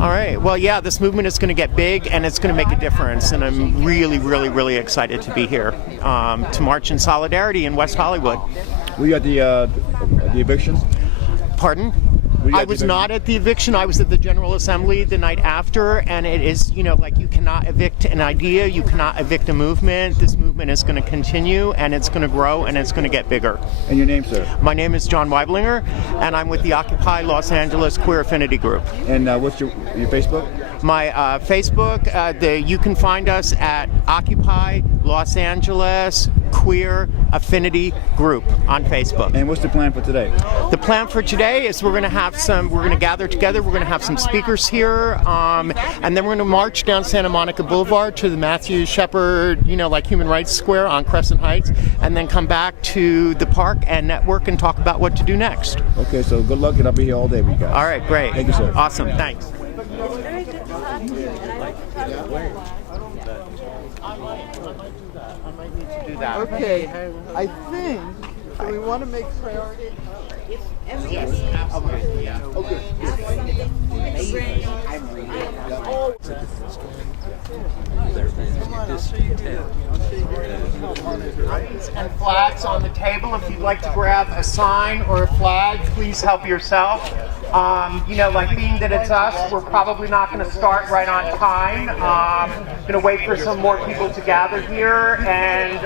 All right. Well, yeah, this movement is going to get big and it's going to make a difference. And I'm really, really, really excited to be here to march in solidarity in West Hollywood. We got the eviction. Pardon? I was not at the eviction. I was at the General Assembly the night after, and it is, like you cannot evict an idea, you cannot evict a movement. This movement is going to continue, and it's going to grow, and it's going to get bigger. And your name, sir? My name is John Weiblinger, and I'm with the Occupy Los Angeles Queer Affinity Group. And what's your Facebook? My Facebook, you can find us at Occupy Los Angeles Queer Affinity Group on Facebook. And what's the plan for today? The plan for today is we're going to gather together, we're going to have some speakers here, and then we're going to march down Santa Monica Boulevard to the Matthew Shepard, Human Rights Square on Crescent Heights, and then come back to the park and network and talk about what to do next. Okay, so good luck, and I'll be here all day with you guys. All right, great. Thank you, sir. Awesome, thanks. Okay, I think we want to make priority. Yes, absolutely. Yeah. Okay. And flags on the table. If you'd like to grab a sign or a flag, please help yourself. Being that it's us, we're probably not going to start right on time. Going to wait for some more people to gather here, and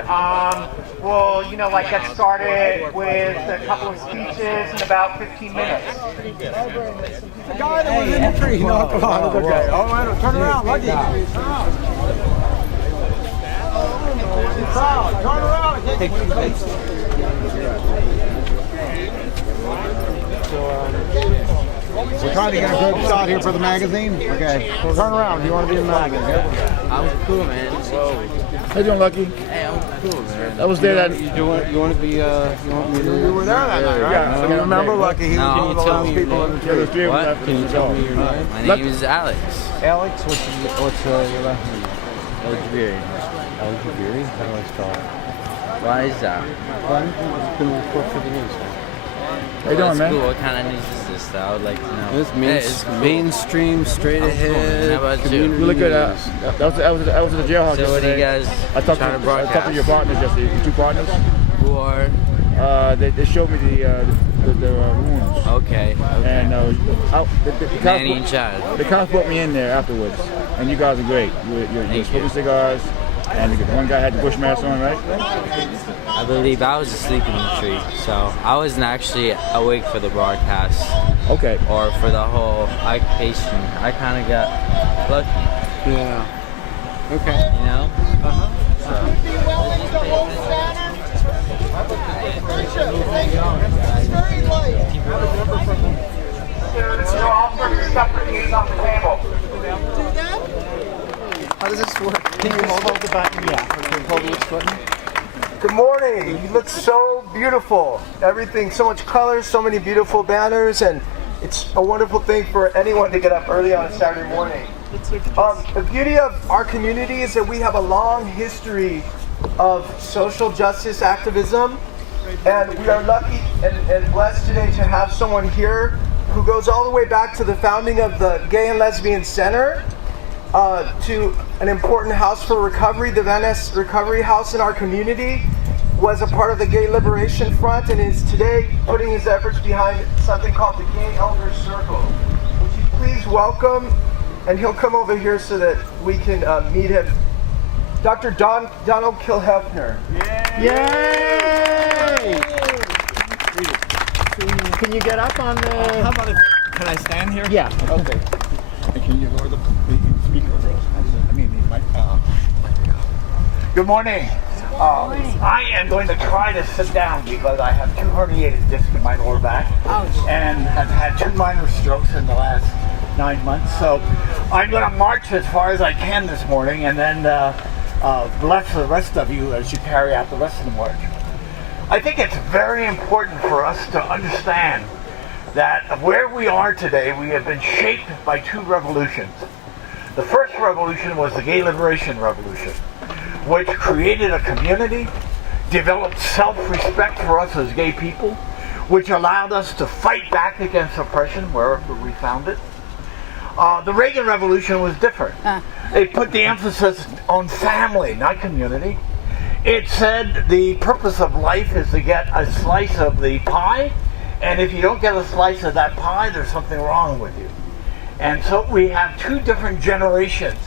we'll, get started with a couple of speeches in about 15 minutes. The guy that was in the tree. No, come on, it's okay. Oh, turn around, Lucky. Turn around. Turn around. We're trying to get a good shot here for the magazine. Okay, so turn around. Do you want to be in the magazine? I'm cool, man. Whoa. How you doing, Lucky? Hey, I'm cool, man. I was there that. You want to be? You were there that night, right? Yeah. You remember, Lucky? He No, was one of the last people in the tree. What? Can you tell me your name? My name is Alex. Alex, what's your last name? El Jabiri. El Jabiri? How do I spell it? Why is that? It's been report for the news. How you doing, man? Cool. What kind of news is this that I would like to know? It's mainstream, straight ahead. How about you? You look good. I was at the jailhouse So what do yesterday. you guys I talked trying to to broadcast? your partners yesterday. Your two partners. Who are? They showed me the wounds. Okay. And Manny and Chad. the cops brought me in there afterwards, and you guys are great. You're smoking cigars, and the one guy had the Bushmaster on, right? I believe I was asleep in the tree, so I wasn't actually awake for the broadcast. Okay. Or for the whole occupation. I kind of got lucky. Yeah. Okay. You know? So I'll put your separate keys on the table. How does this work? Can you hold the button? Yeah. Hold which button? Good morning. You look so beautiful. Everything, so much color, so many beautiful banners, and it's a wonderful thing for anyone to get up early on a Saturday morning. The beauty of our community is that we have a long history of social justice activism, and we are lucky and blessed today to have someone here who goes all the way back to the founding of the Gay and Lesbian Center, to an important house for recovery. The Van Ness Recovery House in our community was a part of the Gay Liberation Front and is today putting his efforts behind something called the Gay Elders Circle. Would you please welcome, and he'll come over here so that we can meet him, Dr. Donald Kilhefner. Yay! Can you get up on the... How about can I stand here? Yeah. Okay. Can you lower the speaker? Good morning. I am going to try to sit down because I have two herniated discs in my lower back and have had two minor strokes in the last 9 months. So I'm going to march as far as I can this morning and then bless the rest of you as you carry out the rest of the march. I think it's very important for us to understand that where we are today, we have been shaped by two revolutions. The first revolution was the Gay Liberation Revolution, which created a community, developed self-respect for us as gay people, which allowed us to fight back against oppression wherever we found it. The Reagan Revolution was different. It put the emphasis on family, not community. It said the purpose of life is to get a slice of the pie, and if you don't get a slice of that pie, there's something wrong with you. And so we have two different generations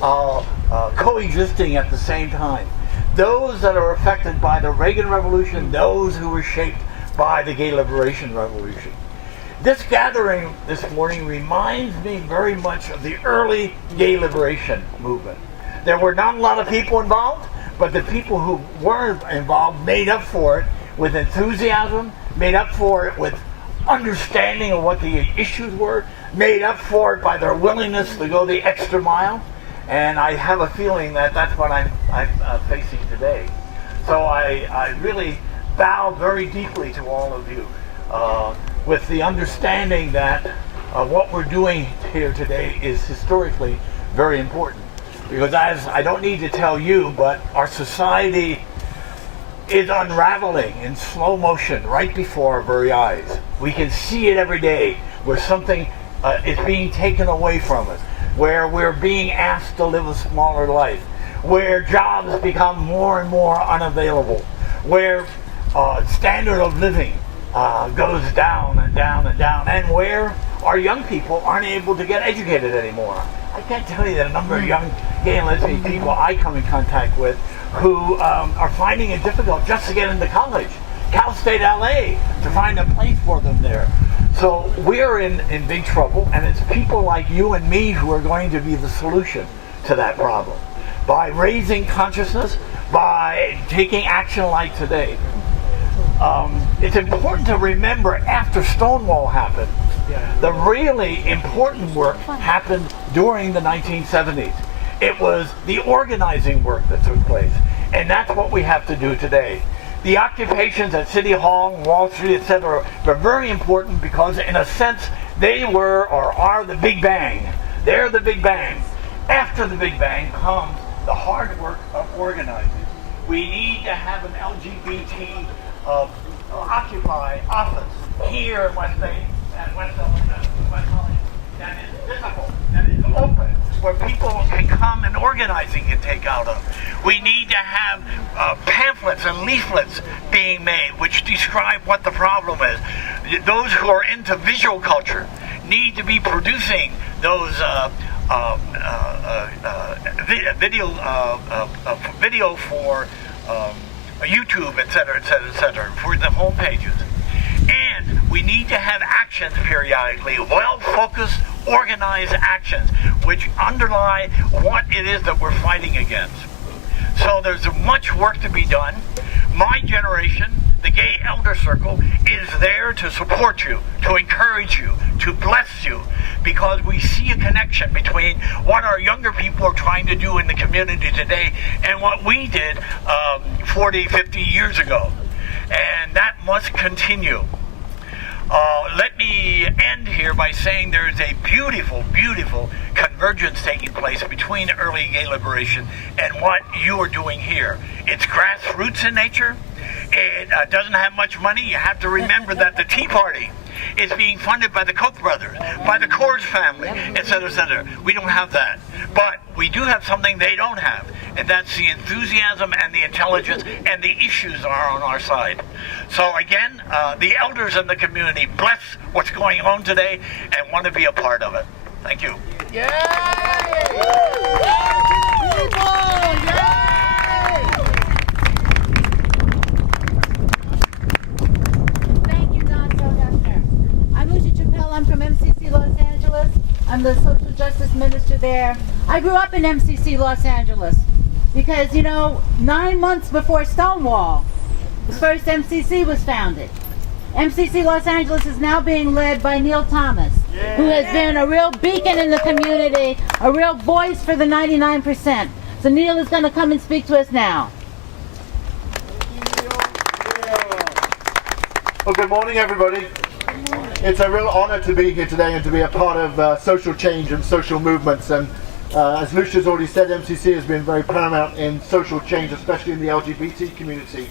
coexisting at the same time. Those that are affected by the Reagan Revolution, those who were shaped by the Gay Liberation Revolution. This gathering this morning reminds me very much of the early gay liberation movement. There were not a lot of people involved, but the people who were involved made up for it with enthusiasm, made up for it with understanding of what the issues were, made up for it by their willingness to go the extra mile. And I have a feeling that that's what I'm facing today. So I really bow very deeply to all of you with the understanding that what we're doing here today is historically very important. Because as I don't need to tell you, but our society is unraveling in slow motion right before our very eyes. We can see it every day where something is being taken away from us, where we're being asked to live a smaller life, where jobs become more and more unavailable, where standard of living goes down and down and down, and where our young people aren't able to get educated anymore. I can't tell you the number of young gay and lesbian people I come in contact with who are finding it difficult just to get into college. Cal State LA, to find a place for them there. So we're in big trouble, and it's people like you and me who are going to be the solution to that problem. By raising consciousness, by taking action like today. It's important to remember after Stonewall happened, the really important work happened during the 1970s. It was the organizing work that took place, and that's what we have to do today. The occupations at City Hall, Wall Street, etc. were very important because, in a sense, they were or are the Big Bang. They're the Big Bang. After the Big Bang comes the hard work of organizing. We need to have an LGBT Occupy office here in West Bay, at West Hollywood, that is visible, that is open, where people can come and organizing can take out of. We need to have pamphlets and leaflets being made which describe what the problem is. Those who are into visual culture need to be producing those video for YouTube, etc., for the home pages. And we need to have actions periodically, well-focused, organized actions, which underlie what it is that we're fighting against. So there's much work to be done. My generation, the Gay Elder Circle, is there to support you, to encourage you, to bless you, because we see a connection between what our younger people are trying to do in the community today and what we did 40, 50 years ago. And that must continue. Let me end here by saying there is a beautiful, beautiful convergence taking place between early gay liberation and what you are doing here. It's grassroots in nature. It doesn't have much money. You have to remember that the Tea Party is being funded by the Koch brothers, by the Coors family, etc., etc. We don't have that. But we do have something they don't have, and that's the enthusiasm and the intelligence, and the issues are on our side. So again, the elders in the community bless what's going on today and want to be a part of it. Thank you. I'm from MCC Los Angeles. I'm the social justice minister there. I grew up in MCC Los Angeles because, 9 months before Stonewall, the first MCC was founded. MCC Los Angeles is now being led by Neil Thomas, who has been a real beacon in the community, a real voice for the 99%. So Neil is going to come and speak to us now. Well, good morning, everybody. It's a real honor to be here today and to be a part of social change and social movements. And as Lucia's already said, MCC has been very paramount in social change, especially in the LGBT community,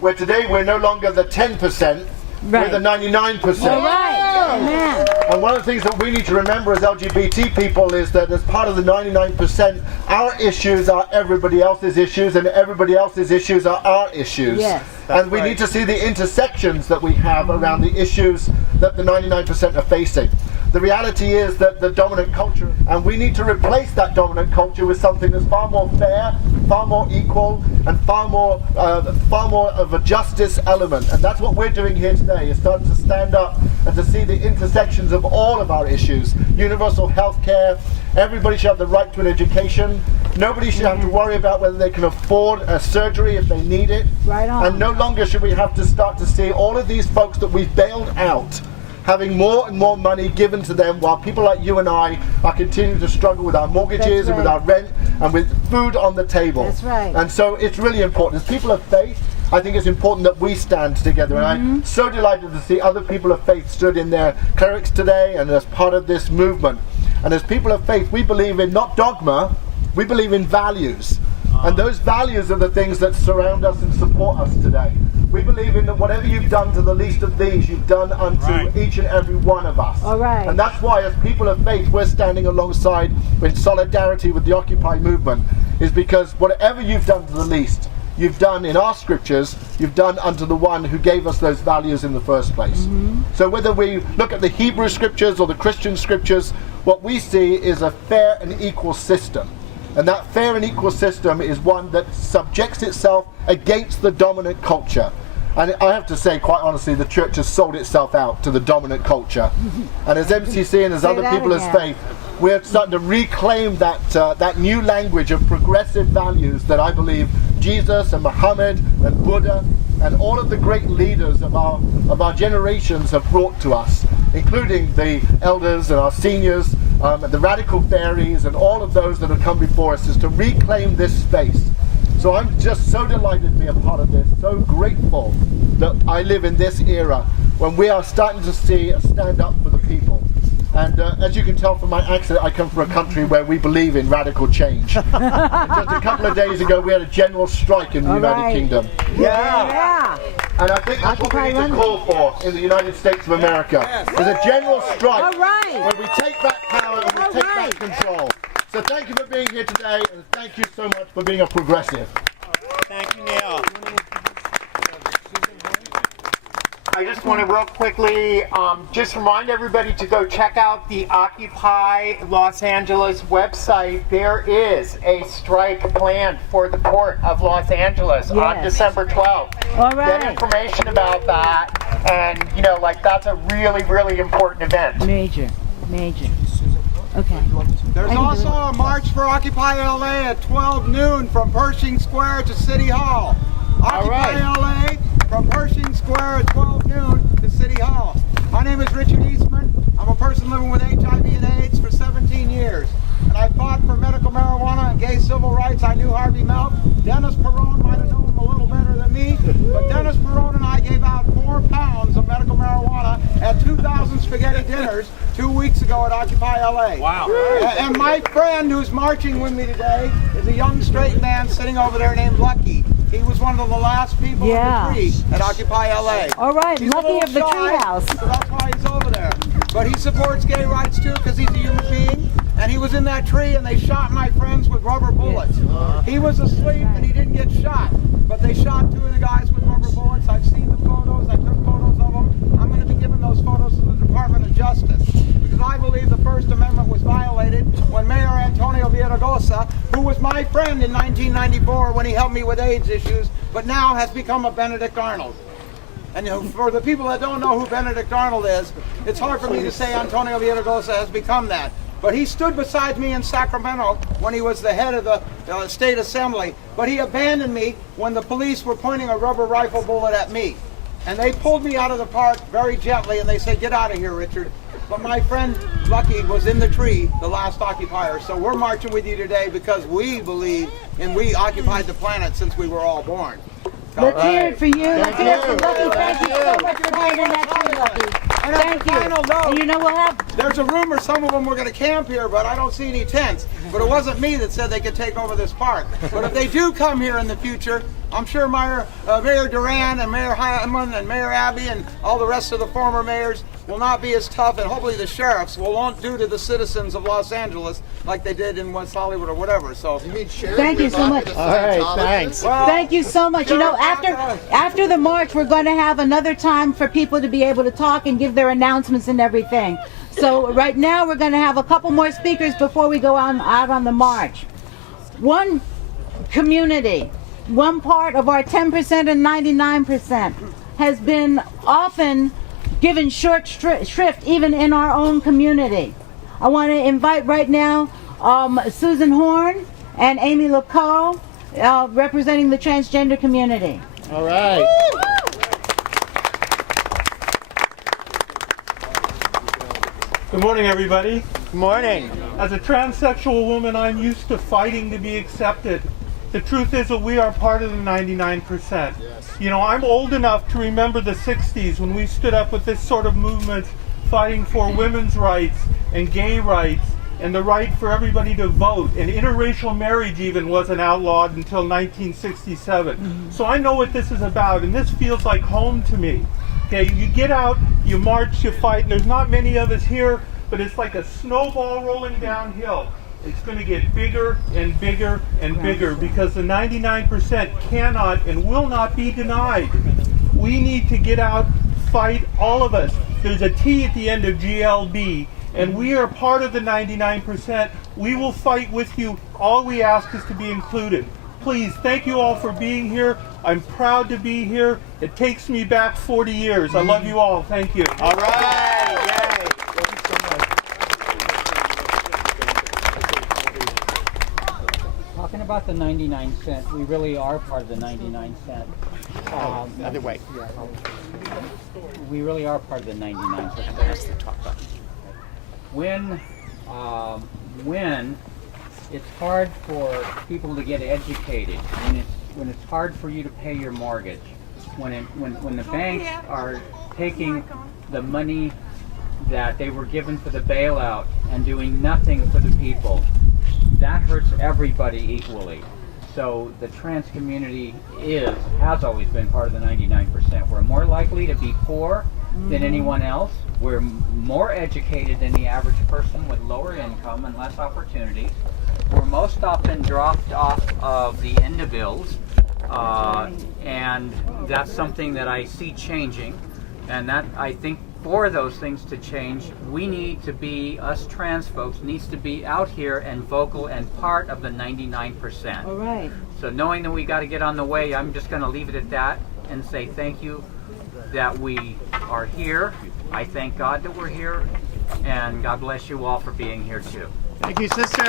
where today we're no longer the 10%, we're the 99%. All right. Amen. And one of the things that we need to remember as LGBT people is that as part of the 99%, our issues are everybody else's issues, and everybody else's issues are our issues. Yes. And we need to see the intersections that we have around the issues that the 99% are facing. The reality is that the dominant culture, and we need to replace that dominant culture with something that's far more fair, far more equal, and far more of a justice element. And that's what we're doing here today, is starting to stand up and to see the intersections of all of our issues. Universal health care, everybody should have the right to an education. Nobody should have to worry about whether they can afford a surgery if they need it. Right on. And no longer should we have to start to see all of these folks that we've bailed out having more and more money given to them, while people like you and I are continuing to struggle with our mortgages and with our rent and with food on the table. That's right. And so it's really important. As people of faith, I think it's important that we stand together. And I'm so delighted to see other people of faith stood in their clerics today and as part of this movement. And as people of faith, we believe in not dogma, we believe in values. And those values are the things that surround us and support us today. We believe in that whatever you've done to the least of these, you've done unto each and every one of us. All right. And that's why, as people of faith, we're standing alongside in solidarity with the Occupy movement, is because whatever you've done to the least, you've done in our scriptures, you've done unto the one who gave us those values in the first place. So whether we look at the Hebrew scriptures or the Christian scriptures, what we see is a fair and equal system. And that fair and equal system is one that subjects itself against the dominant culture. And I have to say, quite honestly, the church has sold itself out to the dominant culture. And as MCC and as other people as faith, we're starting to reclaim that new language of progressive values that I believe Jesus and Muhammad and Buddha and all of the great leaders of our generations have brought to us, including the elders and our seniors, and the radical fairies and all of those that have come before us, is to reclaim this space. So I'm just so delighted to be a part of this, so grateful that I live in this era when we are starting to see a stand up for the people. And as you can tell from my accent, I come from a country where we believe in radical change. And just a couple of days ago, we had a general strike in the United Kingdom. Yeah. And I think that's what we need to call for in the United States of America. There's a general strike All right. where we take back power and we All take right. back control. So thank you for being here today, and thank you so much for being a progressive. Thank you, Neil. I just want to real quickly just remind everybody to go check out the Occupy Los Angeles website. There is a strike planned for the Port of Los Angeles on December 12th. All right. Get information about that, and that's a really, really important event. Major. Okay. There's also a march for Occupy LA at 12 noon from Pershing Square to City Hall. Occupy LA from Pershing Square at 12 noon to City Hall. My name is Richard Eastman. I'm a person living with HIV and AIDS for 17 years. And I fought for medical marijuana and gay civil rights. I knew Harvey Milk. Dennis Perone might have known him a little better than me. But Dennis Perone and I gave out 4 pounds of medical marijuana at 2,000 spaghetti dinners 2 weeks ago at Occupy LA. Wow. And my friend who's marching with me today is a young straight man sitting over there named Lucky. He was one of the last people in the tree at Occupy LA. All right, He's Lucky of the treehouse. So that's why he's over there. But he supports gay rights too, because he's a human being. And he was in that tree and they shot my friends with rubber bullets. He was asleep and he didn't get shot. But they shot 2 of the guys with rubber bullets. I've seen the photos. I took photos of them. I'm going to be giving those photos to the Department of Justice. Because I believe the First Amendment was violated when Mayor Antonio Villaraigosa, who was my friend in 1994 when he helped me with AIDS issues, but now has become a Benedict Arnold. And for the people that don't know who Benedict Arnold is, it's hard for me to say Antonio Villaraigosa has become that. But he stood beside me in Sacramento when he was the head of the State Assembly. But he abandoned me when the police were pointing a rubber rifle bullet at me. And they pulled me out of the park very gently and they said, "Get out of here, Richard." But my friend Lucky was in the tree, the last occupier. So we're marching with you today because we believe and we occupied the planet since we were all born. Let's hear it for you. Let's hear it for Lucky. Thank you so much for being in that tree, Lucky. And Thank you. And you know we'll have... There's a rumor some of them were going to camp here, but I don't see any tents. But it wasn't me that said they could take over this park. But if they do come here in the future, I'm sure Mayor Duran and Mayor Hyman and Mayor Abbey and all the rest of the former mayors will not be as tough, and hopefully the sheriffs won't do to the citizens of Los Angeles like they did in West Hollywood or whatever. So Thank you so much. All right, thanks. Thank you so much. You know, after the march, we're going to have another time for people to be able to talk and give their announcements and everything. So right now, we're going to have a couple more speakers before we go out on the march. One community, one part of our 10% and 99% has been often given short shrift even in our own community. I want to invite right now Susan Horn and Amy LaCoe representing the transgender community. All right. Good morning, everybody. Good morning. As a transsexual woman, I'm used to fighting to be accepted. The truth is that we are part of the 99%. You know, I'm old enough to remember the 60s when we stood up with this sort of movement fighting for women's rights and gay rights and the right for everybody to vote. And interracial marriage even wasn't outlawed until 1967. So I know what this is about, and this feels like home to me. Okay, you get out, you march, you fight, and there's not many of us here, but it's like a snowball rolling downhill. It's going to get bigger and bigger and bigger because the 99% cannot and will not be denied. We need to get out, fight, all of us. There's a T at the end of GLB, and we are part of the 99%. We will fight with you. All we ask is to be included. Please, thank you all for being here. I'm proud to be here. It takes me back 40 years. I love you all. Thank you. All right. Yay. Talking about the 99 cent, we really are part of the 99 cent. Other way. We really are part of the 99 cent. When it's hard for people to get educated, when it's hard for you to pay your mortgage, when the banks are taking the money that they were given for the bailout and doing nothing for the people, that hurts everybody equally. So the trans community has always been part of the 99%. We're more likely to be poor than anyone else. We're more educated than the average person with lower income and less opportunities. We're most often dropped off of the end of bills, and that's something that I see changing. And that, I think, for those things to change, we need to be, us trans folks, needs to be out here and vocal and part of the 99%. All right. So knowing that we got to get on the way, I'm just going to leave it at that and say thank you that we are here. I thank God that we're here, and God bless you all for being here too. Thank you, sister.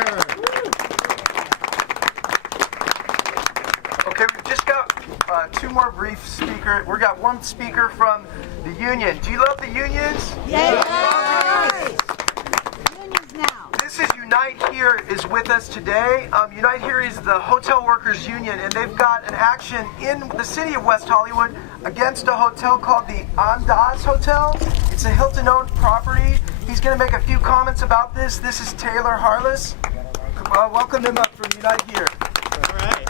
Okay, we've just got two more brief speakers. We got one speaker from the union. Do you love the unions? Yes. Unions now. This is Unite Here is with us today. Unite Here is the hotel workers union, and they've got an action in the city of West Hollywood against a hotel called the Andaz Hotel. It's a Hilton-owned property. He's going to make a few comments about this. This is Taylor Harless. Welcome him up from Unite Here. All right.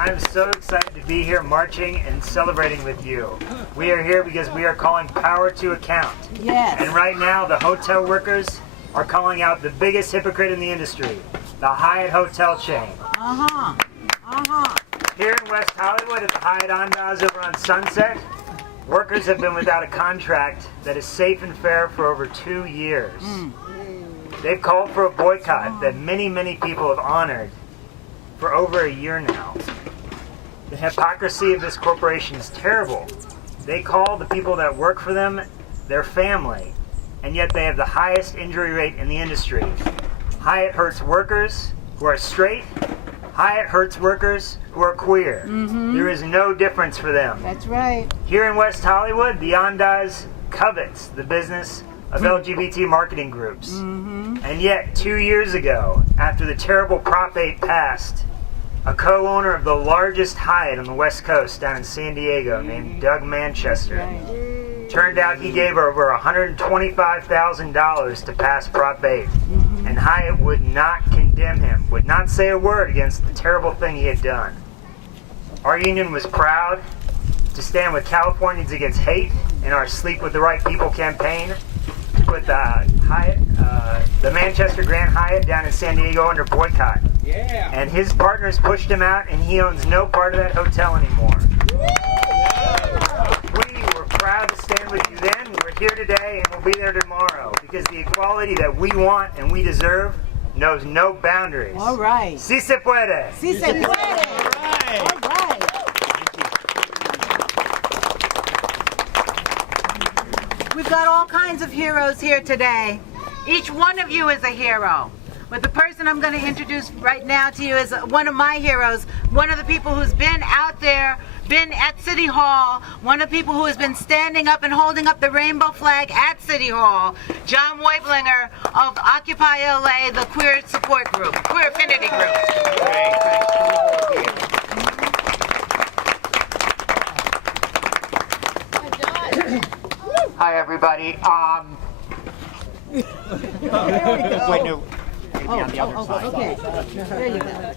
I'm so excited to be here marching and celebrating with you. We are here because we are calling power to account. Yes. And right now, the hotel workers are calling out the biggest hypocrite in the industry, the Hyatt hotel chain. Uh-huh. Uh-huh. Here in West Hollywood at the Hyatt Andaz over on Sunset, workers have been without a contract that is safe and fair for over 2 years. They've called for a boycott that many, many people have honored for over a year now. The hypocrisy of this corporation is terrible. They call the people that work for them their family, and yet they have the highest injury rate in the industry. Hyatt hurts workers who are straight. Hyatt hurts workers who are queer. There is no difference for them. That's right. Here in West Hollywood, the Andaz covets the business of LGBT marketing groups. And yet, 2 years ago, after the terrible Prop 8 passed, a co-owner of the largest Hyatt on the West Coast down in San Diego named Doug Manchester Turned out he gave over $125,000 to pass Prop 8. And Hyatt would not condemn him, would not say a word against the terrible thing he had done. Our union was proud to stand with Californians against hate in our Sleep with the Right People campaign to put the Manchester Grand Hyatt down in San Diego under boycott. Yeah. And his partners pushed him out, and he owns no part of that hotel anymore. We were proud to stand with you then. We're here today, and we'll be there tomorrow because the equality that we want and we deserve knows no boundaries. All right. Si se puede. Si se puede. All right. All right. We've got all kinds of heroes here today. Each one of you is a hero. But the person I'm going to introduce right now to you is one of my heroes, one of the people who's been out there, been at City Hall, one of the people who has been standing up and holding up the rainbow flag at City Hall, John Weiblinger of Occupy LA, the queer support group, queer affinity group. Hi, everybody. Wait, no. Maybe on the other side. Okay. There you go.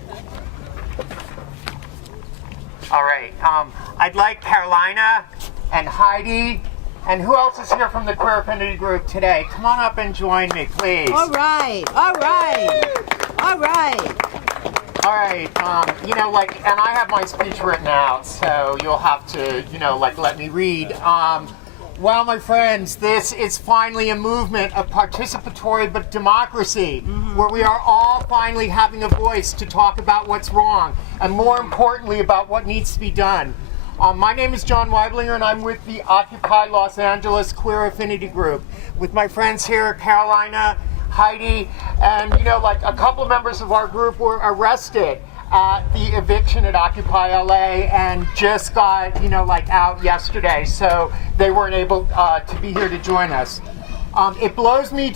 All right. I'd like Carolina and Heidi, and who else is here from the Queer Affinity Group today? Come on up and join me, please. All right. All right. All right. All right. And I have my speech written out, so you'll have to, let me read. Well, my friends, this is finally a movement of participatory but democracy, where we are all finally having a voice to talk about what's wrong, and more importantly, about what needs to be done. My name is John Weiblinger, and I'm with the Occupy Los Angeles Queer Affinity Group, with my friends here, Carolina, Heidi, and a couple of members of our group were arrested at the eviction at Occupy LA and just got, out yesterday, so they weren't able to be here to join us. It blows me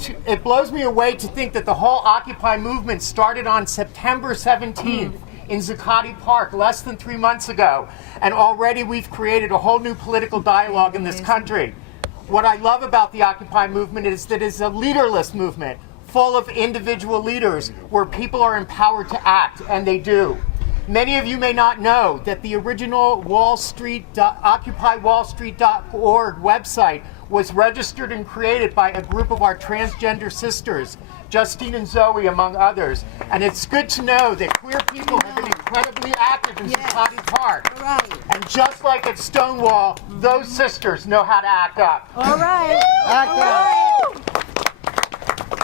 away to think that the whole Occupy movement started on September 17th in Zuccotti Park less than 3 months ago, and already we've created a whole new political dialogue in this country. What I love about the Occupy movement is that it's a leaderless movement, full of individual leaders where people are empowered to act, and they do. Many of you may not know that the original OccupyWallStreet.org website was registered and created by a group of our transgender sisters, Justine and Zoe, among others. And it's good to know that queer people have been incredibly active in Zuccotti Park. Right. And just like at Stonewall, those sisters know how to act up. All right. Act up.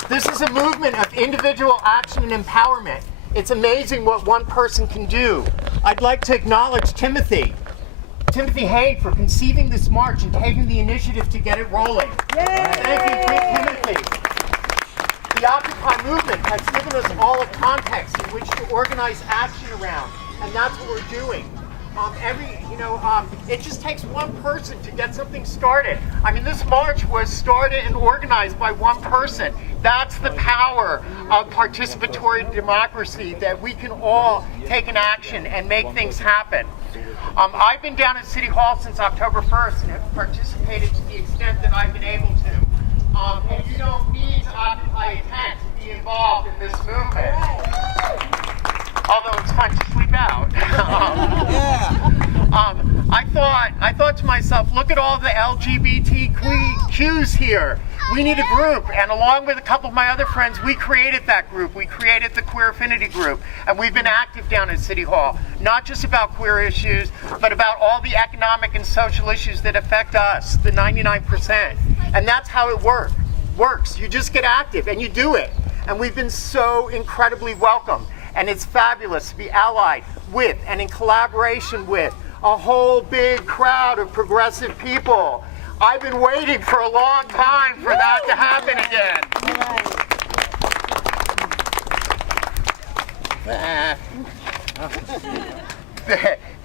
This is a movement of individual action and empowerment. It's amazing what one person can do. I'd like to acknowledge Timothy Hain for conceiving this march and taking the initiative to get it rolling. Yay! Thank you, Timothy. The Occupy movement has given us all a context in which to organize action around, and that's what we're doing. It just takes one person to get something started. I mean, this march was started and organized by one person. That's the power of participatory democracy, that we can all take an action and make things happen. I've been down at City Hall since October 1st and have participated to the extent that I've been able to. And you don't need to occupy a tent to be involved in this movement. Although it's fun to sleep out. I thought to myself, look at all the LGBTQs here. We need a group, and along with a couple of my other friends, we created that group. We created the Queer Affinity Group, and we've been active down at City Hall, not just about queer issues, but about all the economic and social issues that affect us, the 99%. And that's how it works. You just get active, and you do it. And we've been so incredibly welcome. And it's fabulous to be allied with and in collaboration with a whole big crowd of progressive people. I've been waiting for a long time for that to happen again.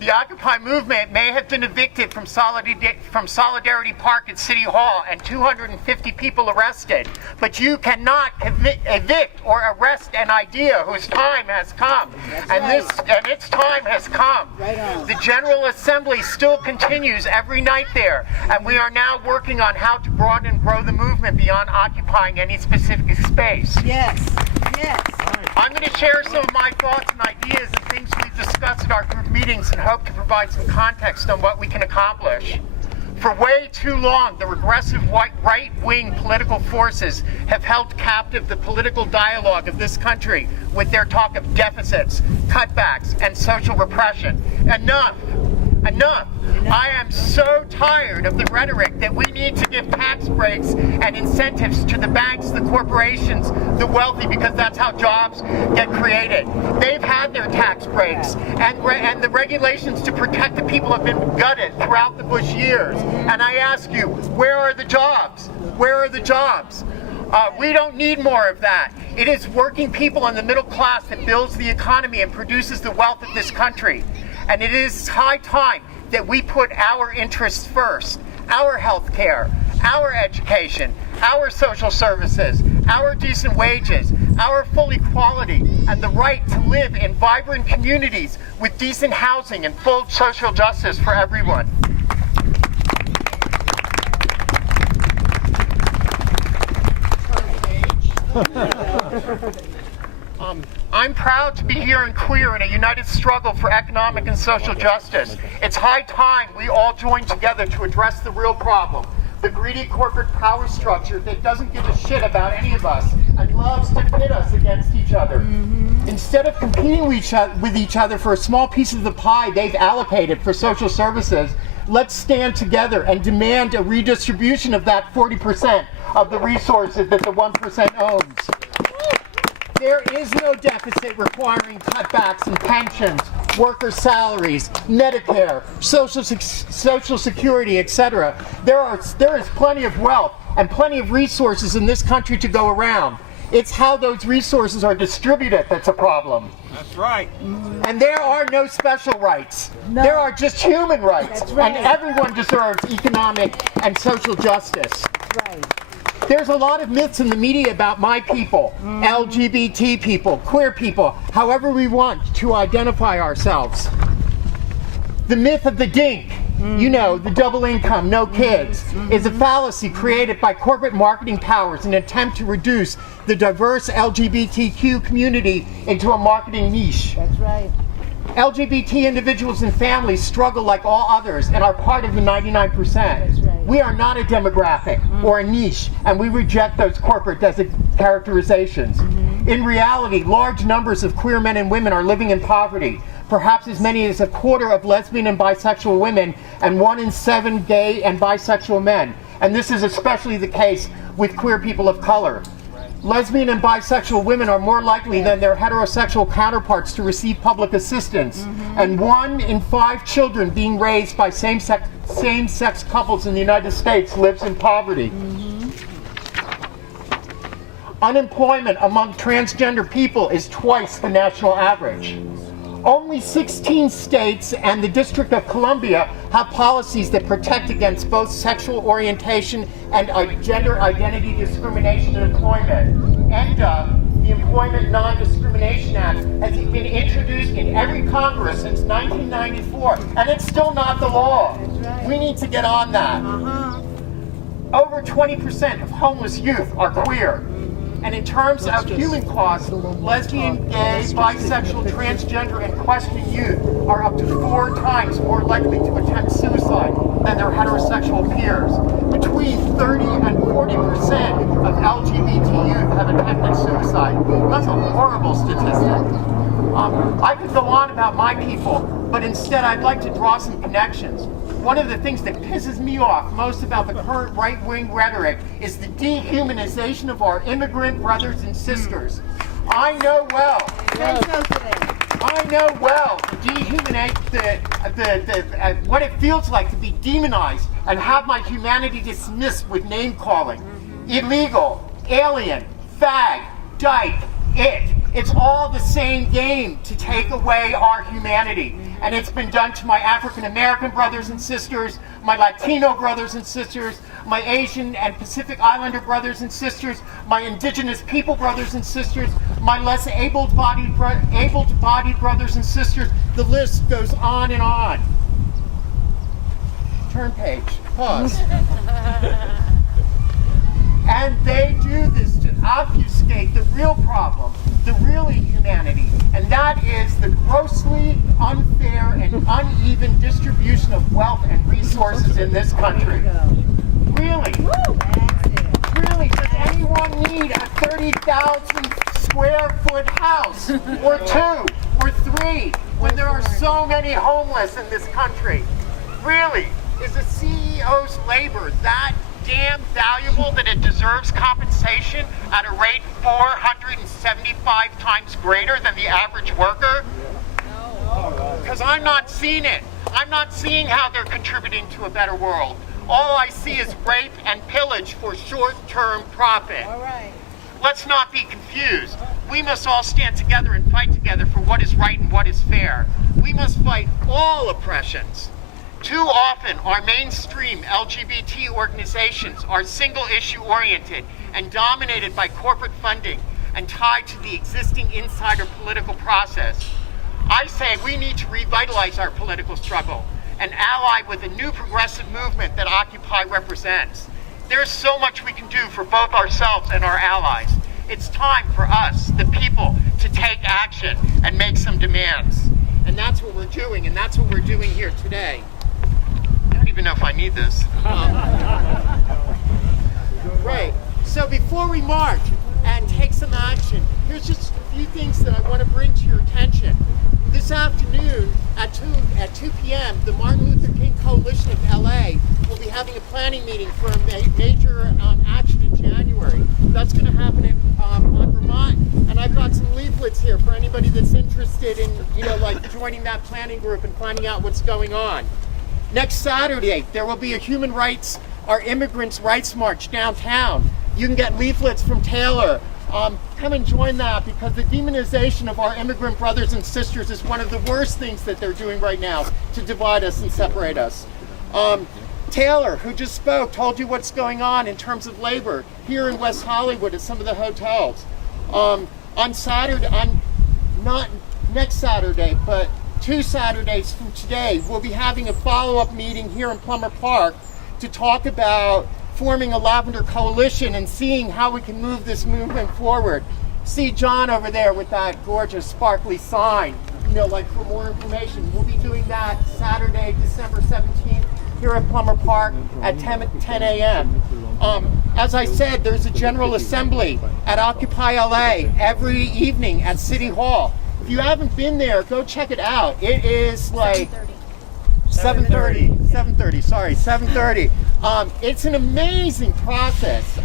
The Occupy movement may have been evicted from Solidarity Park at City Hall and 250 people arrested, but you cannot evict or arrest an idea whose time has come. And its time has come. The General Assembly still continues every night there, and we are now working on how to broaden and grow the movement beyond occupying any specific space. Yes, yes. I'm going to share some of my thoughts and ideas and things we've discussed at our group meetings and hope to provide some context on what we can accomplish. For way too long, the regressive right-wing political forces have held captive the political dialogue of this country with their talk of deficits, cutbacks, and social repression. Enough! Enough! I am so tired of the rhetoric that we need to give tax breaks and incentives to the banks, the corporations, the wealthy, because that's how jobs get created. They've had their tax breaks, and the regulations to protect the people have been gutted throughout the Bush years. And I ask you, where are the jobs? Where are the jobs? We don't need more of that. It is working people in the middle class that builds the economy and produces the wealth of this country. And it is high time that we put our interests first. Our health care, our education, our social services, our decent wages, our full equality, and the right to live in vibrant communities with decent housing and full social justice for everyone. I'm proud to be here in Queer in a united struggle for economic and social justice. It's high time we all join together to address the real problem, the greedy corporate power structure that doesn't give a shit about any of us and loves to pit us against each other. Instead of competing with each other for a small piece of the pie they've allocated for social services, let's stand together and demand a redistribution of that 40% of the resources that the 1% owns. There is no deficit requiring cutbacks in pensions, worker salaries, Medicare, Social Security, etc. There is plenty of wealth and plenty of resources in this country to go around. It's how those resources are distributed that's a problem. That's right. And there are no special rights. No. There are just human rights. That's right. And everyone deserves economic and social justice. Right. There's a lot of myths in the media about my people, LGBT people, queer people, however we want to identify ourselves. The myth of the dink, you know, the double income, no kids, is a fallacy created by corporate marketing powers in an attempt to reduce the diverse LGBTQ community into a marketing niche. That's right. LGBT individuals and families struggle like all others and are part of the 99%. That's right. We are not a demographic or a niche, and we reject those corporate characterizations. In reality, large numbers of queer men and women are living in poverty. Perhaps as many as a quarter of lesbian and bisexual women and 1 in 7 gay and bisexual men. And this is especially the case with queer people of color. Lesbian and bisexual women are more likely than their heterosexual counterparts to receive public assistance, and 1 in 5 children being raised by same-sex couples in the United States lives in poverty. Unemployment among transgender people is twice the national average. Only 16 states and the District of Columbia have policies that protect against both sexual orientation and gender identity discrimination in employment. And the Employment Non-Discrimination Act has been introduced in every Congress since 1994, and it's still not the law. We need to get on that. Over 20% of homeless youth are queer. And in terms of healing costs, lesbian, gay, bisexual, transgender, and questioning youth are up to 4 times more likely to attempt suicide than their heterosexual peers. Between 30 and 40% of LGBT youth have attempted suicide. That's a horrible statistic. I could go on about my people, but instead I'd like to draw some connections. One of the things that pisses me off most about the current right-wing rhetoric is the dehumanization of our immigrant brothers and sisters. I know well to dehumanize what it feels like to be demonized and have my humanity dismissed with name-calling. Illegal, alien, fag, dyke, it. It's all the same game to take away our humanity. And it's been done to my African American brothers and sisters, my Latino brothers and sisters, my Asian and Pacific Islander brothers and sisters, my indigenous people brothers and sisters, my less able-bodied brothers and sisters. The list goes on and on. Turn page. Pause. And they do this to obfuscate the real problem, the real inhumanity, and that is the grossly unfair and uneven distribution of wealth and resources in this country. Really? Really, does anyone need a 30,000 square foot house, or 2, or 3, when there are so many homeless in this country? Really? Is a CEO's labor that damn valuable that it deserves compensation at a rate 475 times greater than the average worker? Because I'm not seeing it. I'm not seeing how they're contributing to a better world. All I see is rape and pillage for short-term profit. All right. Let's not be confused. We must all stand together and fight together for what is right and what is fair. We must fight all oppressions. Too often, our mainstream LGBT organizations are single-issue oriented and dominated by corporate funding and tied to the existing insider political process. I say we need to revitalize our political struggle and ally with a new progressive movement that Occupy represents. There's so much we can do for both ourselves and our allies. It's time for us, the people, to take action and make some demands. And that's what we're doing, and that's what we're doing here today. I don't even know if I need this. Right. So before we march and take some action, here's just a few things that I want to bring to your attention. This afternoon at 2 p.m., the Martin Luther King Coalition of LA will be having a planning meeting for a major action in January. That's going to happen on Vermont, and I've got some leaflets here for anybody that's interested in, joining that planning group and finding out what's going on. Next Saturday, there will be our Immigrants' Rights March downtown. You can get leaflets from Taylor. Come and join that, because the demonization of our immigrant brothers and sisters is one of the worst things that they're doing right now to divide us and separate us. Taylor, who just spoke, told you what's going on in terms of labor here in West Hollywood at some of the hotels. On Saturday, not next Saturday, but 2 Saturdays from today, we'll be having a follow-up meeting here in Plummer Park to talk about forming a Lavender Coalition and seeing how we can move this movement forward. See John over there with that gorgeous sparkly sign, for more information. We'll be doing that Saturday, December 17th here at Plummer Park at 10 a.m. As I said, there's a General Assembly at Occupy LA every evening at City Hall. If you haven't been there, go check it out. It is like 7:30. It's an amazing process.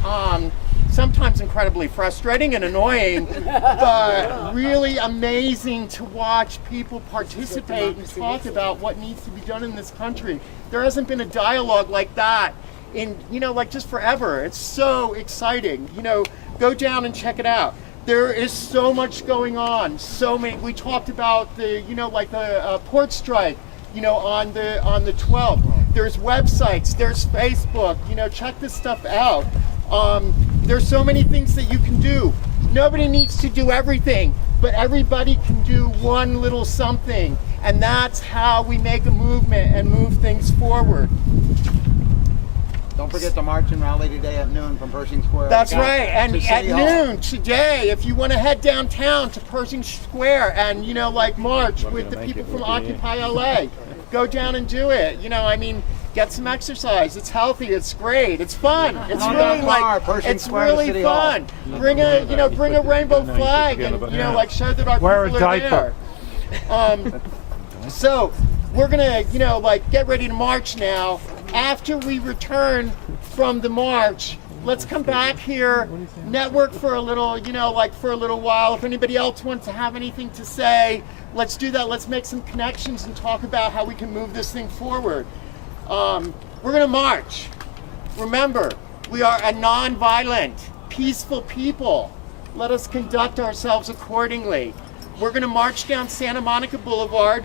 Sometimes incredibly frustrating and annoying, but really amazing to watch people participate and talk about what needs to be done in this country. There hasn't been a dialogue like that in, just forever. It's so exciting. Go down and check it out. There is so much going on. We talked about the, the port strike, on the 12th. There's websites, there's Facebook, check this stuff out. There's so many things that you can do. Nobody needs to do everything, but everybody can do one little something. And that's how we make a movement and move things forward. Don't forget the march and rally today at noon from Pershing Square. That's right, and at noon today, if you want to head downtown to Pershing Square and, march with the people from Occupy LA, go down and do it. Get some exercise. It's healthy. It's great. It's fun. It's really it's really fun. Bring a rainbow flag and show that our people are there. So we're gonna get ready to march now. After we return from the march, let's come back here, network for a little, for a little while. If anybody else wants to have anything to say, let's do that. Let's make some connections and talk about how we can move this thing forward. We're gonna march. Remember, we are a non-violent, peaceful people. let us conduct ourselves accordingly. We're going to march down Santa Monica Boulevard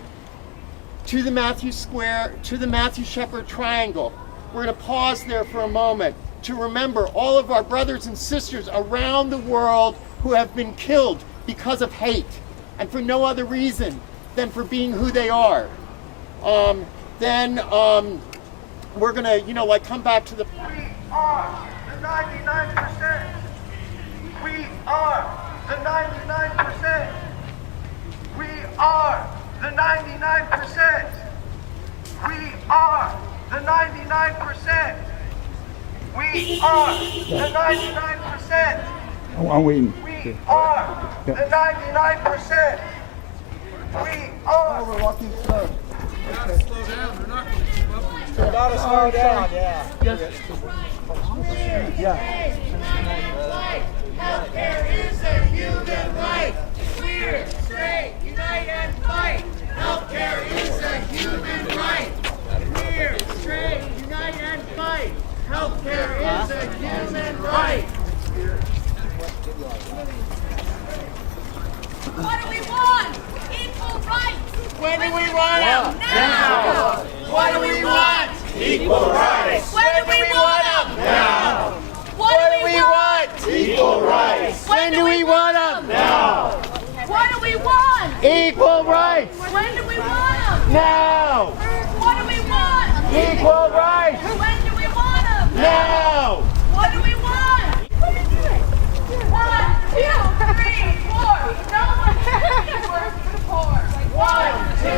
to the Matthew Shepard Triangle. We're going to pause there for a moment to remember all of our brothers and sisters around the world who have been killed because of hate and for no other reason than for being who they are. Then we're going to, come back to the... We are the 99%. We are the 99%. We are the 99%. We are the 99%. We are the 99%. I'm waiting. We are the 99%. We are. We're walking slow. Okay. Slow down. We're not going to keep up with you. Gotta slow down, yeah. Yes. Yeah. Healthcare is a human right. Queer, straight, unite and fight. Healthcare is a human right. Queer, straight, unite and fight. Healthcare is a human right. What do we want? Equal rights. When do we want them? Now. What do we want? Equal rights. When do we want them? Now. What do we want? Equal rights. When do we want them? Now. What do we want? Equal rights. When do we want them? Now. What do we want? Equal rights. When do we want them? Now. What do we want? 1, 2, 3, 4. No one should be working for. 1, 2,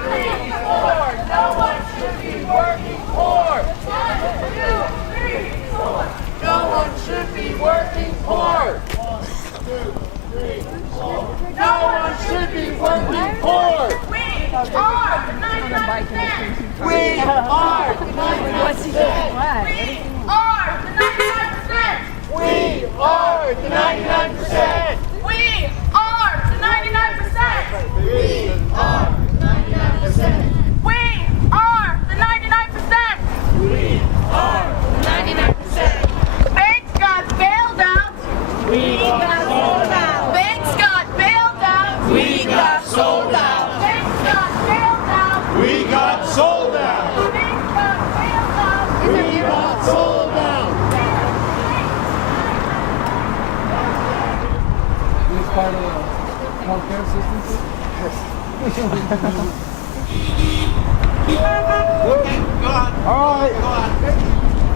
3, 4. No one should be working for. 1, 2, 3, 4. No one should be working for. 1, 2, 3, 4. No one should be working for. We are the 99%. We are the 99%. We are the 99%. We are the 99%. We are the 99%. We are the 99%. We are the 99%. We are the 99%. Banks got bailed out. We got sold out. Banks got bailed out. We got sold out. Banks got bailed out. We got sold out. Banks got bailed out. We got sold out. This part of the healthcare system? All right.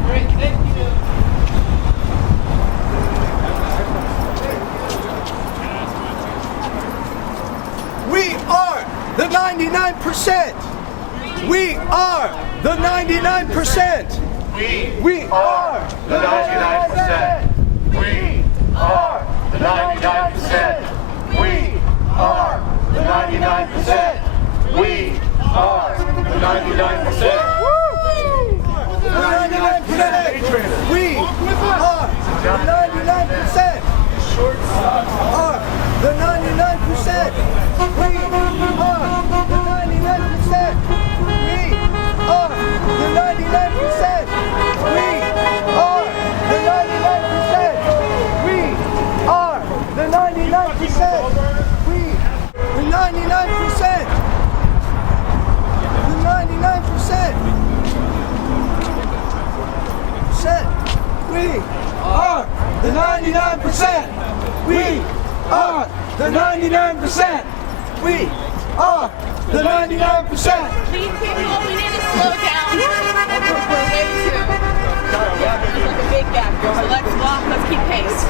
Great, thank you. We are the 99%. We are the 99%. We are the 99%. We are the 99%. We are the 99%. We are the 99%. The 99%. We are the 99%. Are the 99%. We are the 99%. We are the 99%. We are the 99%. We are the 99%. We the 99%. The 99%. We are the 99%. We are the 99%. We are the 99%. These people, we need to slow down. We're way too. Yeah, there's like a big gap here, so let's walk, let's keep pace.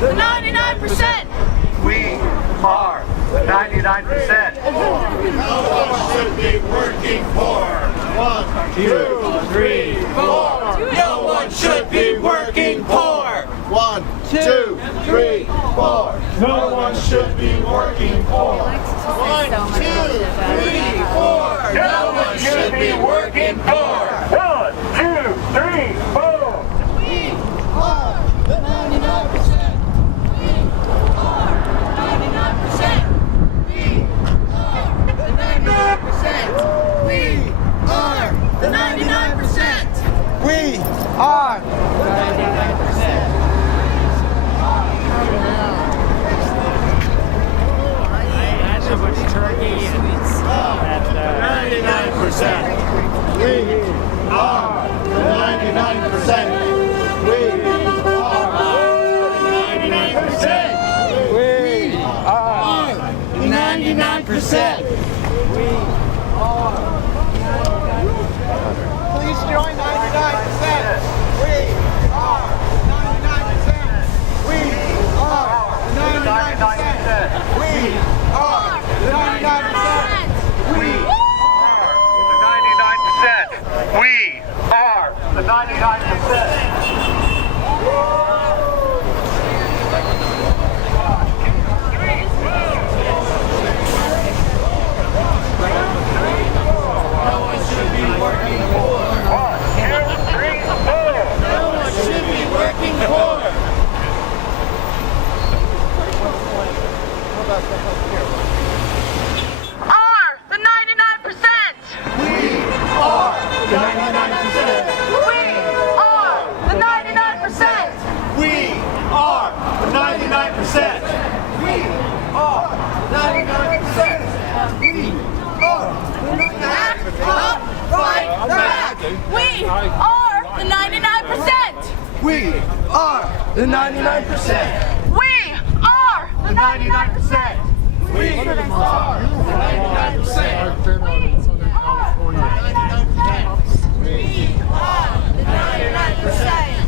The 99%. We are the 99%. No one should be working for. 1, 2, 3, 4. No one should be working for. 1, 2, 3, 4. No one should be working for. 1, 2, 3, 4. No one should be working for. 1, 2, 3. We are 99%. So much turkey and 99%. We are the 99%. We are 99%. We are 99%. We are. Please join 99%. We are 99%. We are 99%. We are 99%. We are the 99%. Are the 99%. We are the 99%. We are the 99%. We are the 99%. We are 99%. We are Back up, right back. We are the 99%. We are the 99%. We are the 99%. We are the 99%.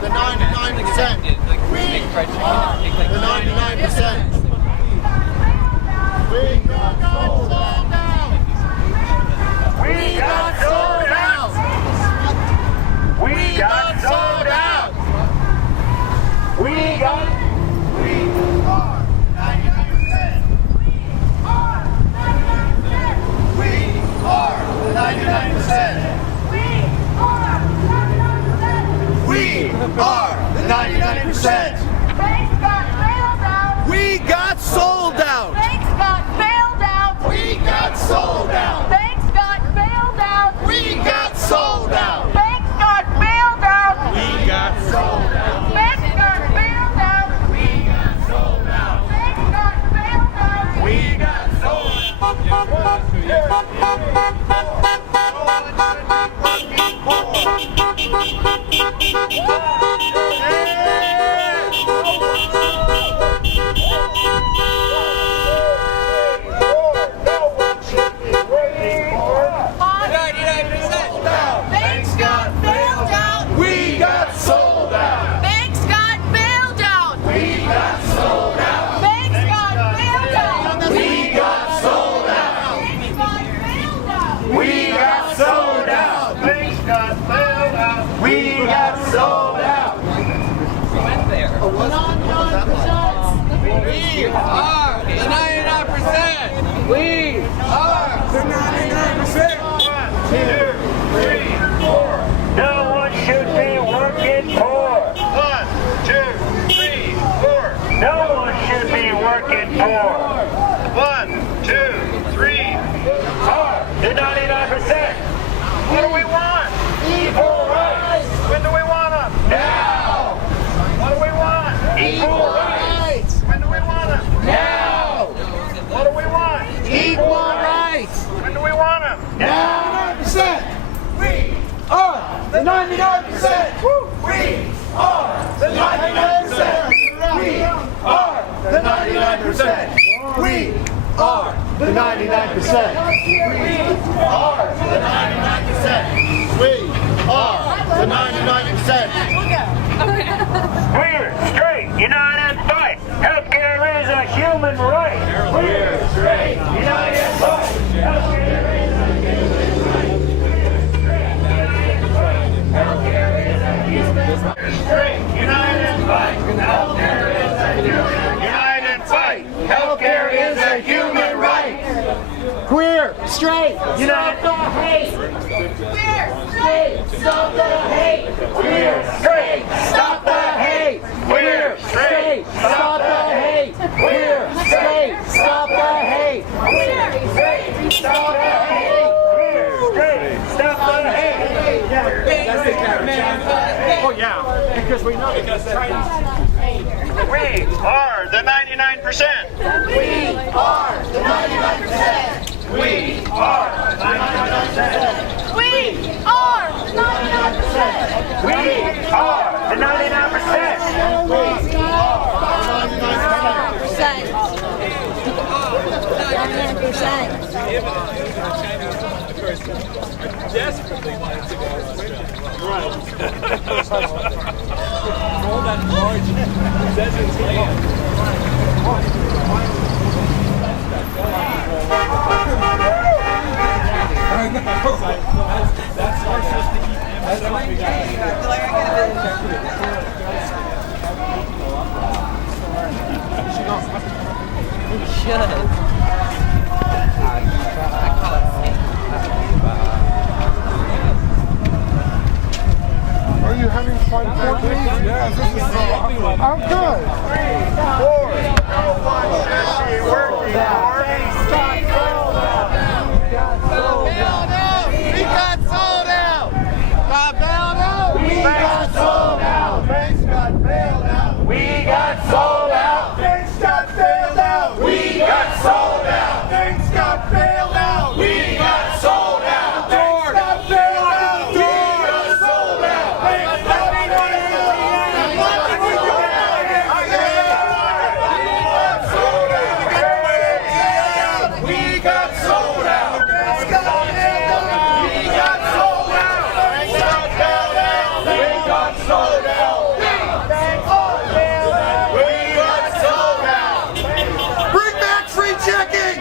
The 99%. We are the 99%. We got sold out. We got sold out. We got sold out. We got. We are 99%. We are 99%. We are the 99%. Banks got bailed out. We got sold out. Banks got bailed out. We got sold out. Banks got bailed out. We got sold out. Banks got bailed out. We got sold out. Banks got bailed out. We got sold out. Banks got bailed out. We got sold Banks got bailed out. We got sold out. Banks got bailed out. We got sold out. Banks got bailed out. We got sold out. Banks got bailed out. We got sold out. Banks got bailed out. We got sold out. We are the 99%. We are the 99%. 1, 2, 3, 4. No one should be working poor. 1, 2, 3, 4. No one should be working poor. 1, 2, 3, 4. The 99%. What do we want? Equal rights. When do we want them? Now. What do we want? Equal rights. When do we want them? Now. What do we want? Equal rights. When do we want them? Now. 99%. We are the 99%. We are the 99%. We are the 99%. We are the 99%. We are the 99%. We are the 99%. Queer, straight, unite and fight. Healthcare is a human right. Queer, straight, unite and fight. Healthcare is a human right. Healthcare is a human right. Straight, unite and fight. Healthcare is a human right. Unite and fight. Healthcare is a human right. Queer, straight, Unite the hate. Queer, straight, Stop the hate. Queer, straight, stop the hate. Queer, straight, stop the hate. Queer, straight, stop the hate. Queer, straight, stop the hate. Queer, straight, stop the hate. Oh yeah, because we know because Chinese. We are the 99%. We are the 99%. We are the 99%. We are the 99%. We are the 99%. Desperately wanted to go. Right. All that large desert's land. Are you having fun? Yes, this is so awesome. I'm good. 3, 4, no one should be working for. We got sold out. Got bailed out. We got sold out. Banks got bailed out. We got sold out. Banks got bailed out. We got sold out. Banks got bailed out. We got sold out. Banks got bailed out. We got sold out. Banks got bailed out. We got sold out. Banks got bailed out. We got sold out. Banks got bailed out. We got sold out. We got sold out. Bring back free checking.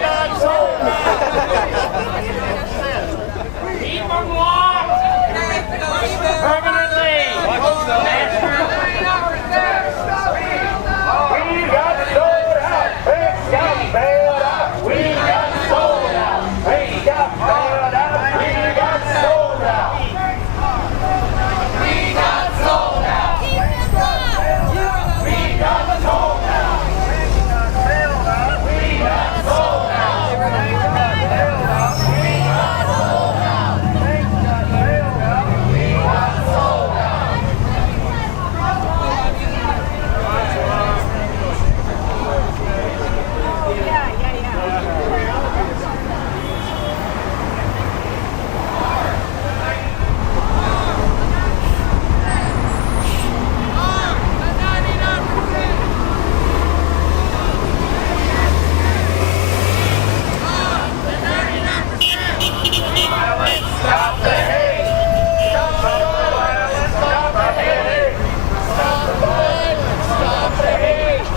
Permanently. We got sold out. Banks got bailed out. We got sold out. Banks got bailed out. We got sold out. We got sold out. We got sold out. Banks got bailed out. We got sold out. Banks got bailed out. We got sold out. Banks got bailed out. We got sold out. Stop the hate! Stop the violence! Stop the hate! Stop the violence! Stop the hate!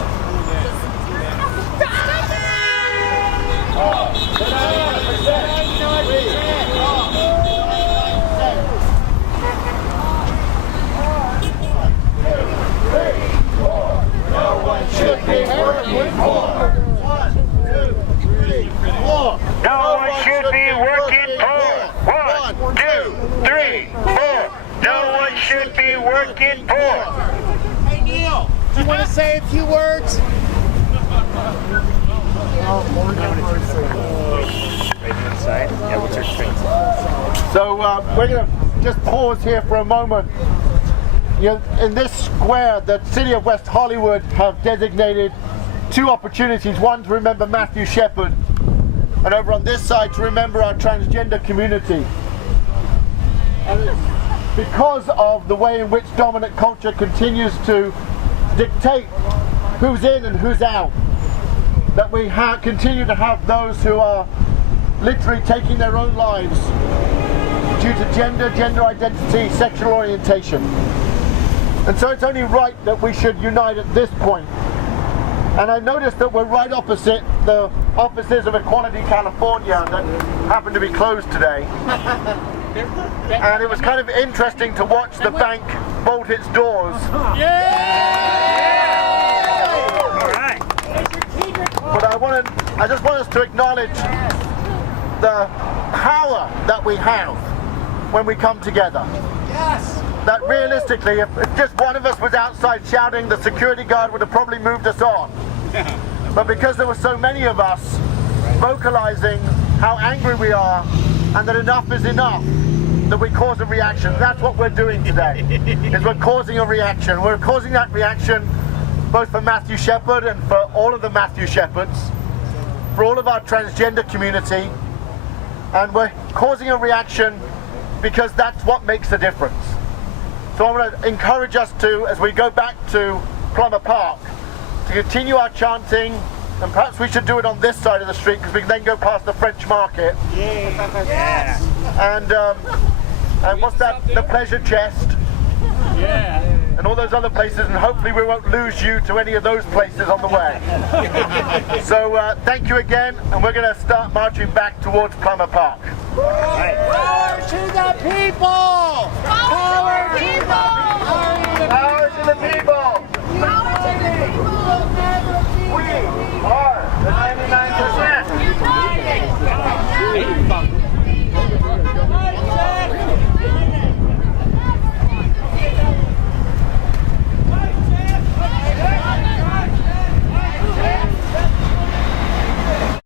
No one should be working for. 1, 2, 3, 4. No one should be working for. 1, 2, 3, 4. No one should be working for. Hey Neil, do you want to say a few words? So we're going to just pause here for a moment. You know, in this square, the City of West Hollywood have designated 2 opportunities. One to remember Matthew Shepard, and over on this side to remember our transgender community. And because of the way in which dominant culture continues to dictate who's in and who's out, that we continue to have those who are literally taking their own lives due to gender identity, sexual orientation. And so it's only right that we should unite at this point. And I noticed that we're right opposite the offices of Equality California that happen to be closed today. And it was kind of interesting to watch the bank bolt its doors. But I just want us to acknowledge the power that we have when we come together. Yes. That realistically, if just one of us was outside shouting, the security guard would have probably moved us on. But because there were so many of us vocalizing how angry we are and that enough is enough, that we cause a reaction. That's what we're doing today, is we're causing a reaction. We're causing that reaction both for Matthew Shepard and for all of the Matthew Shepards, for all of our transgender community, and we're causing a reaction because that's what makes the difference. So I want to encourage us to, as we go back to Plummer Park, to continue our chanting, and perhaps we should do it on this side of the street because we can then go past the French Market. Yes. And what's that? The Pleasure Chest. Yeah. And all those other places, and hopefully we won't lose you to any of those places on the way. So thank you again, and we're going to start marching back towards Plummer Park. Power to the people! Power to the people! Power to the people!